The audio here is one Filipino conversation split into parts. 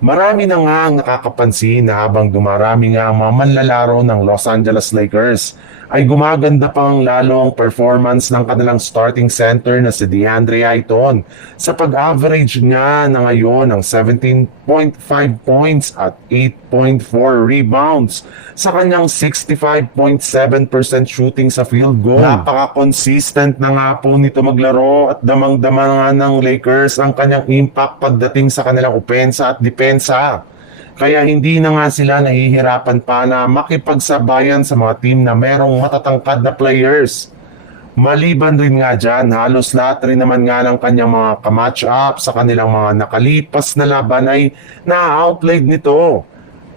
Marami na nga ang nakakapansin na habang dumarami nga ang mga manlalaro ng Los Angeles Lakers, ay gumaganda pang lalo ang performance ng kanilang starting center na si DeAndre Ayton sa pag-average nga na ngayon ng 17.5 points at 8.4 rebounds sa kanyang 65.7% shooting sa field goal. Napaka-consistent na nga po nito maglaro at damang-dama nga ng Lakers ang kanyang impact pagdating sa kanilang opensa at depensa. Kaya hindi na nga sila nahihirapan pa na makipagsabayan sa mga team na merong matatangkad na players. Maliban rin nga dyan, halos lahat rin naman nga ng kanyang mga kamatch-up sa kanilang mga nakalipas na laban ay na-outplayed nito.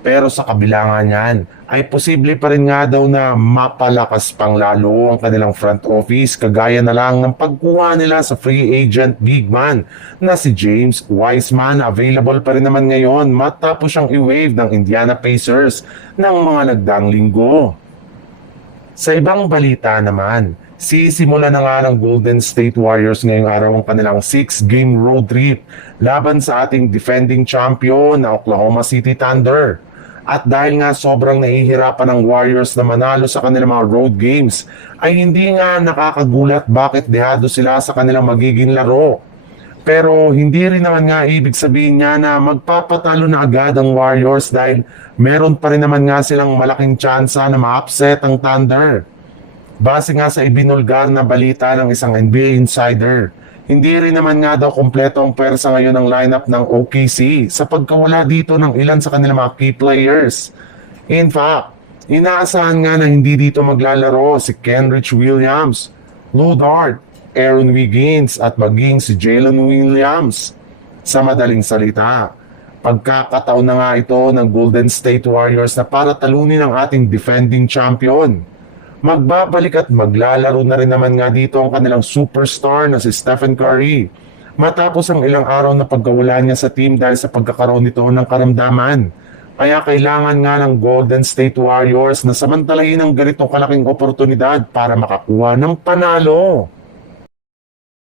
Pero sa kabila nga niyan, ay posible pa rin nga daw na mapalakas pang lalo ang kanilang front office kagaya na lang ng pagkuha nila sa free agent big man na si James Wiseman. Available pa rin naman ngayon matapos siyang i-wave ng Indiana Pacers ng mga nagdaang linggo. Sa ibang balita naman, sisimula na nga ng Golden State Warriors ngayong araw ang kanilang 6-game road trip laban sa ating defending champion na Oklahoma City Thunder. At dahil nga sobrang nahihirapan ng Warriors na manalo sa kanilang mga road games, ay hindi nga nakakagulat bakit dehado sila sa kanilang magiging laro. Pero hindi rin naman nga ibig sabihin niya na magpapatalo na agad ang Warriors dahil meron pa rin naman nga silang malaking tsansa na ma-upset ang Thunder. Base nga sa ibinulgar na balita ng isang NBA insider, hindi rin naman nga daw kompleto ang pwersa ngayon ng lineup ng OKC sa pagkawala dito ng ilan sa kanilang mga key players. In fact, inaasahan nga na hindi dito maglalaro si Kenrich Williams, Lou Dort, Aaron Wiggins at maging si Jalen Williams. Sa madaling salita, pagkakataon na nga ito ng Golden State Warriors na para talunin ang ating defending champion. Magbabalik at maglalaro na rin naman nga dito ang kanilang superstar na si Stephen Curry matapos ang ilang araw na pagkawala niya sa team dahil sa pagkakaroon nito ng karamdaman. Kaya kailangan nga ng Golden State Warriors na samantalahin ang ganitong kalaking oportunidad para makakuha ng panalo.